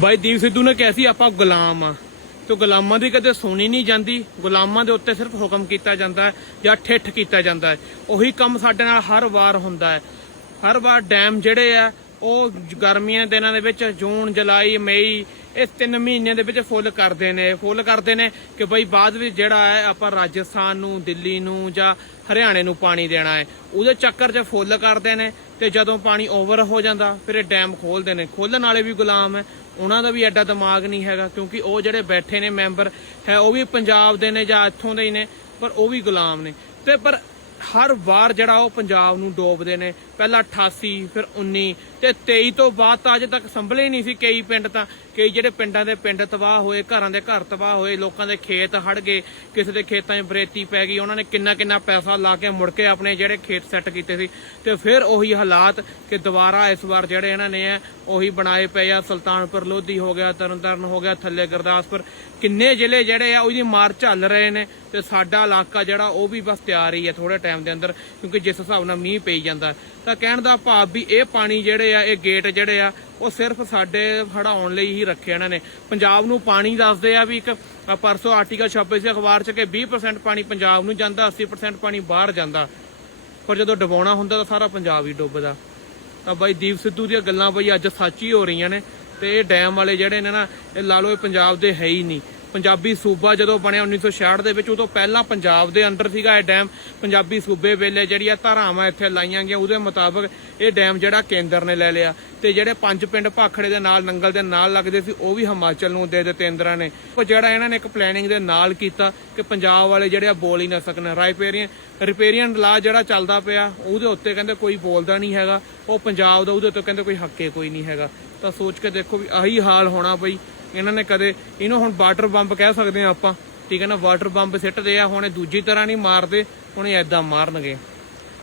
ਬਾਈ ਦੀਪ ਸਿੱਧੂ ਨੇ ਕਿਹਾ ਸੀ ਆਪਾਂ ਗੁਲਾਮ ਆ ਤੋ ਗੁਲਾਮਾਂ ਦੀ ਕਦੇ ਸੁਣੀ ਨਹੀਂ ਜਾਂਦੀ ਗੁਲਾਮਾਂ ਦੇ ਉੱਤੇ ਸਿਰਫ ਹੁਕਮ ਕੀਤਾ ਜਾਂਦਾ ਜਾਂ ਠਿੱਠ ਕੀਤਾ ਜਾਂਦਾ ਉਹੀ ਕੰਮ ਸਾਡੇ ਨਾਲ ਹਰ ਵਾਰ ਹੁੰਦਾ ਹੈ ਹਰ ਵਾਰ ਡੈਮ ਜਿਹੜੇ ਆ ਉਹ ਗਰਮੀਆਂ ਦੇ ਦਿਨਾਂ ਦੇ ਵਿੱਚ ਜੂਨ ਜੁਲਾਈ ਮਈ ਇਸ 3 ਮਹੀਨੇ ਦੇ ਵਿੱਚ ਫੁੱਲ ਕਰਦੇ ਨੇ ਫੁੱਲ ਕਰਦੇ ਨੇ ਕਿ ਬਈ ਬਾਅਦ ਵਿੱਚ ਜਿਹੜਾ ਹੈ ਆਪਾਂ ਰਾਜਸਥਾਨ ਨੂੰ ਦਿੱਲੀ ਨੂੰ ਜਾਂ ਹਰਿਆਣੇ ਨੂੰ ਪਾਣੀ ਦੇਣਾ ਹੈ ਉਹਦੇ ਚੱਕਰ 'ਚ ਫੁੱਲ ਕਰਦੇ ਨੇ ਤੇ ਜਦੋਂ ਪਾਣੀ ਓਵਰ ਹੋ ਜਾਂਦਾ ਫਿਰ ਇਹ ਡੈਮ ਖੋਲਦੇ ਨੇ ਖੋਲਣ ਵਾਲੇ ਵੀ ਗੁਲਾਮ ਹੈ ਉਹਨਾਂ ਦਾ ਵੀ ਐਡਾ ਦਿਮਾਗ ਨਹੀਂ ਹੈਗਾ ਕਿਉਂਕਿ ਉਹ ਜਿਹੜੇ ਬੈਠੇ ਨੇ ਮੈਂਬਰ ਹੈ ਉਹ ਵੀ ਪੰਜਾਬ ਦੇ ਨੇ ਜਾਂ ਇੱਥੋਂ ਦੇ ਹੀ ਨੇ ਪਰ ਉਹ ਵੀ ਗੁਲਾਮ ਨੇ ਤੇ ਪਰ ਹਰ ਵਾਰ ਜਿਹੜਾ ਉਹ ਪੰਜਾਬ ਨੂੰ ਡੋਬਦੇ ਨੇ ਪਹਿਲਾਂ 88 ਫਿਰ 19 ਤੇ 23 ਤੋਂ ਬਾਅਦ ਤਾਂ ਅਜੇ ਤੱਕ ਸੰਭਲੇ ਨਹੀਂ ਸੀ ਕਈ ਪਿੰਡ ਤਾਂ ਕਈ ਜਿਹੜੇ ਪਿੰਡਾਂ ਦੇ ਪਿੰਡ ਤਬਾਹ ਹੋਏ ਘਰਾਂ ਦੇ ਘਰ ਤਬਾਹ ਹੋਏ ਲੋਕਾਂ ਦੇ ਖੇਤ ਹੜ ਗਏ ਕਿਸੇ ਦੇ ਖੇਤਾਂ 'ਚ ਬਰੇਤੀ ਪੈ ਗਈ ਉਹਨਾਂ ਨੇ ਕਿੰਨਾ ਕਿੰਨਾ ਪੈਸਾ ਲਾ ਕੇ ਮੁੜ ਕੇ ਆਪਣੇ ਜਿਹੜੇ ਖੇਤ ਸੈੱਟ ਕੀਤੇ ਸੀ ਤੇ ਫਿਰ ਉਹੀ ਹਾਲਾਤ ਕਿ ਦੁਬਾਰਾ ਇਸ ਵਾਰ ਜਿਹੜੇ ਇਹਨਾਂ ਨੇ ਆ ਉਹੀ ਬਣਾਏ ਪਏ ਆ ਸੁਲਤਾਨਪੁਰ ਲੋਧੀ ਹੋ ਗਿਆ ਤਰਨਤਾਰਨ ਹੋ ਗਿਆ ਥੱਲੇ ਗੁਰਦਾਸਪੁਰ ਕਿੰਨੇ ਜ਼ਿਲ੍ਹੇ ਜਿਹੜੇ ਆ ਉਹਦੀ ਮਾਰ ਚੱਲ ਰਹੇ ਨੇ ਤੇ ਸਾਡਾ ਇਲਾਕਾ ਜਿਹੜਾ ਉਹ ਵੀ ਬਸ ਤਿਆਰ ਹੀ ਆ ਥੋੜੇ ਟਾਈਮ ਦੇ ਅੰਦਰ ਕਿਉਂਕਿ ਜਿਸ ਹਿਸਾਬ ਨਾਲ ਮੀਂਹ ਪਈ ਜਾਂਦਾ ਤਾਂ ਕਹਿਣ ਦਾ ਭਾਵ ਵੀ ਇਹ ਪਾਣੀ ਜਿਹੜੇ ਆ ਇਹ ਗੇਟ ਜਿਹੜੇ ਆ ਉਹ ਸਿਰਫ ਸਾਡੇ ਹੜਾਉਣ ਲਈ ਹੀ ਰੱਖੇ ਇਹਨਾਂ ਨੇ ਪੰਜਾਬ ਨੂੰ ਪਾਣੀ ਦੱਸਦੇ ਆ ਵੀ ਇੱਕ ਪਰਸੋਂ ਆਰਟੀਕਲ ਛਾਪੇ ਸੀ ਅਖਬਾਰ 'ਚ ਕਿ 20% ਪਾਣੀ ਪੰਜਾਬ ਨੂੰ ਜਾਂਦਾ 80% ਪਾਣੀ ਬਾਹਰ ਜਾਂਦਾ ਪਰ ਜਦੋਂ ਡਬਾਉਣਾ ਹੁੰਦਾ ਤਾਂ ਸਾਰਾ ਪੰਜਾਬ ਹੀ ਡੁੱਬਦਾ ਤਾਂ ਬਾਈ ਦੀਪ ਸਿੱਧੂ ਦੀਆਂ ਗੱਲਾਂ ਬਾਈ ਅੱਜ ਸੱਚ ਹੀ ਹੋ ਰਹੀਆਂ ਨੇ ਤੇ ਇਹ ਡੈਮ ਵਾਲੇ ਜਿਹੜੇ ਨੇ ਨਾ ਇਹ ਲਾ ਲਓ ਇਹ ਪੰਜਾਬ ਦੇ ਹੈ ਹੀ ਨਹੀਂ ਪੰਜਾਬੀ ਸੂਬਾ ਜਦੋਂ ਬਣਿਆ 1966 ਦੇ ਵਿੱਚ ਉਦੋਂ ਪਹਿਲਾਂ ਪੰਜਾਬ ਦੇ ਅੰਡਰ ਸੀਗਾ ਇਹ ਡੈਮ ਪੰਜਾਬੀ ਸੂਬੇ ਵੇਲੇ ਆ ਧਾਰਾਵਾਂ ਇੱਥੇ ਲਾਈਆਂ ਗਈਆਂ ਉਹਦੇ ਮੁਤਾਬਕ ਇਹ ਡੈਮ ਜਿਹੜਾ ਕੇਂਦਰ ਨੇ ਲੈ ਲਿਆ ਤੇ ਜਿਹੜੇ ਪੰਜ ਪਿੰਡ ਭਾਖੜੇ ਦੇ ਨਾਲ ਨੰਗਲ ਦੇ ਨਾਲ ਲੱਗਦੇ ਸੀ ਉਹ ਵੀ ਹਿਮਾਚਲ ਨੂੰ ਦੇ ਦਿੱਤੇ ਇੰਦਰਾ ਨੇ ਉਹ ਜਿਹੜਾ ਇਹਨਾਂ ਨੇ ਇੱਕ ਪਲੈਨਿੰਗ ਦੇ ਨਾਲ ਕੀਤਾ ਕਿ ਪੰਜਾਬ ਵਾਲੇ ਜਿਹੜੇ ਆ ਬੋਲ ਹੀ ਨਾ ਸਕਣ ਰਾਈਪੇਰੀਅਨ ਰਿਪੇਰੀਅਨ ਲਾ ਜਿਹੜਾ ਚੱਲਦਾ ਪਿਆ ਉਹਦੇ ਉੱਤੇ ਕਹਿੰਦੇ ਕੋਈ ਬੋਲਦਾ ਨਹੀਂ ਹੈਗਾ ਉਹ ਪੰਜਾਬ ਦਾ ਉਹਦੇ ਤੋਂ ਕਹਿੰਦੇ ਕੋਈ ਹੱਕੇ ਕੋਈ ਨਹੀਂ ਹੈਗਾ ਤਾਂ ਸੋਚ ਕੇ ਦੇਖੋ ਵੀ ਆਹੀ ਹਾਲ ਹੋਣਾ ਬਈ ਇਹਨਾਂ ਨੇ ਕਦੇ ਇਹਨੂੰ ਹੁਣ ਵਾਟਰ ਬੰਬ ਕਹਿ ਸਕਦੇ ਆ ਆਪਾਂ ਠੀਕ ਹੈ ਨਾ ਵਾਟਰ ਬੰਬ ਸਿੱਟਦੇ ਆ ਹੁਣ ਇਹ ਦੂਜੀ ਤਰ੍ਹਾਂ ਨਹੀਂ ਮਾਰਦੇ ਹੁਣ ਇਹ ਐਦਾਂ ਮਾਰਨਗੇ